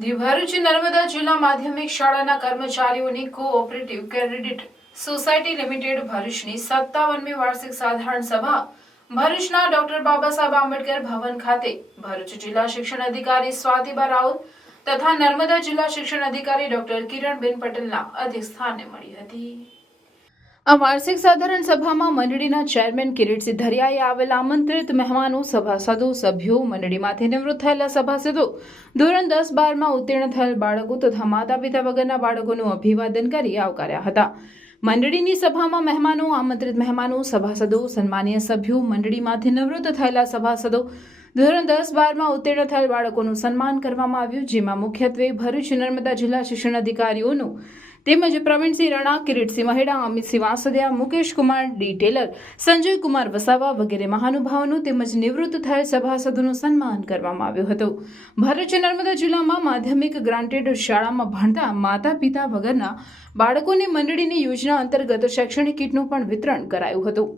ભરૂચ નર્મદા જિલ્લા માધ્યમિક શાળાના કર્મચારીઓની કોઓપરેટિવ ક્રેડિટ સોસાયટી લિમિટેડ ભરૂચની 57મી વાર્ષિક સાધારણ સભા ભરૂચના ડોક્ટર બાબા સાહેબ આંબેડકર ભવન ખાતે ભરૂચ જિલ્લા શિક્ષણ અધિકારી સ્વાતિબા રાઉત તથા નર્મદા જિલ્લા શિક્ષણ અધિકારી ડોક્ટર કિરણબેન પટેલના અધ્યક્ષસ્થાને મળી હતી। આ વાર્ષિક સાધારણ સભામાં મંડળીના ચેરમેન કિરીટસિંહ ધરિયાએ આવેલા આમંત્રિત મહેમાનો, સભાસદો, સભ્યો, મંડળીમાંથી નિવૃત્ત થયેલા સભાસદો, ધોરણ 10-12માં ઉત્તીર્ણ થયેલ બાળકો તથા માતા પિતા વગરના બાળકોનું અભિવાદન કરી આવકાર્યા હતા। મંડળીની સભામાં મહેમાનો, આમંત્રિત મહેમાનો, સભાસદો, સન્માનીય સભ્યો, મંડળીમાંથી નિવૃત્ત થયેલા સભાસદો, ધોરણ 10-12માં ઉત્તીર્ણ થયેલ બાળકોનું સન્માન કરવામાં આવ્યું, જેમાં મુખ્યત્વે ભરૂચ નર્મદા જિલ્લા શિક્ષણ અધિકારીઓનું તેમજ પ્રવીણસિંહ રણા, કિરીટસિંહ મહેડા, અમિતસિંહ વાસદિયા, મુકેશ કુમાર ડી ટેલર, સંજય કુમાર વસાવા વગેરે મહાનુભાવોનું તેમજ નિવૃત્ત થયેલ સભાસદોનું સન્માન કરવામાં આવ્યું હતું। ભરૂચ નર્મદા જિલ્લામાં માધ્યમિક ગ્રાન્ટેડ શાળામાં ભણતા માતા પિતા વગરના બાળકોની મંડળીની યોજના અંતર્ગત શૈક્ષણિક કીટનું પણ વિતરણ કરાયું હતું।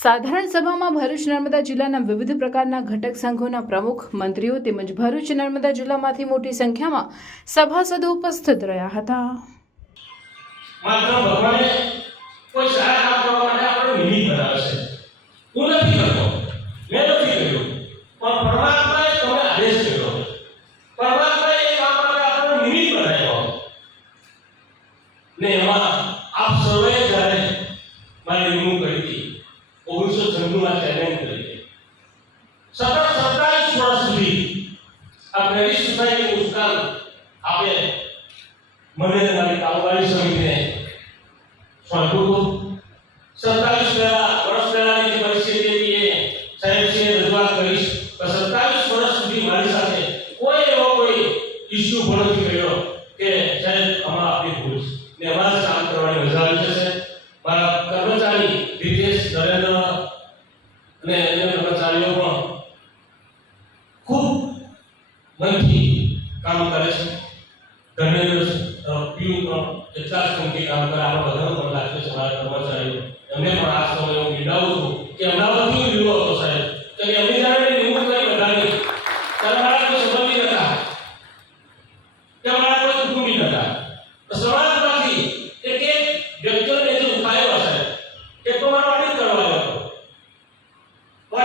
સાધારણ સભામાં ભરૂચ નર્મદા જિલ્લાના વિવિધ પ્રકારના ઘટક સંઘોના પ્રમુખ, મંત્રીઓ તેમજ ભરૂચ નર્મદા જિલ્લામાંથી મોટી સંખ્યામાં સભાસદો ઉપસ્થિત રહ્યા હતા। માત્ર ભગવાને કોઈ સારા કામ કરવા માટે આપણને નિમિત્ત બનાવે છે। હું નથી કરતો, મેં નથી કર્યું, પણ પરમાત્માએ તમને આદેશ કર્યો। પરમાત્માએ એ કામ માટે આપણને નિમિત્ત બનાવ્યો ને એમાં આપ સૌએ જ્યારે મારી નિમણૂક કરી હતી 1996માં ચેરમેન તરીકે સતત 27 વર્ષ સુધી આ ક્રેડિટ સોસાયટીનું ઉત્થાન આપે મને મારી કારોબારી સમિતિને સોંપ્યું। 27 વર્ષ પહેલાની જે પરિસ્થિતિ હતી એ સાહેબશ્રીએ રજૂઆત કરીશ તો 27 વર્ષ સુધી મારી સાથે કોઈ એવો કોઈ ઇસ્યુ પણ નથી કર્યો કે સાહેબ આમાં આપણી ભૂલ છે ને એમાં જ કામ કરવાની મજા આવી જશે। મારા કર્મચારી દિનેશ, નરેન્દ્ર અને અન્ય કર્મચારીઓ પણ ખૂબ મનથી કામ કરે છે। ધન્યવાદ પીયુ પણ એટલા જ કંપની કામ કરે, આપણે બધાનું પણ લાગે છે મારા કર્મચારીઓ, એમને પણ આ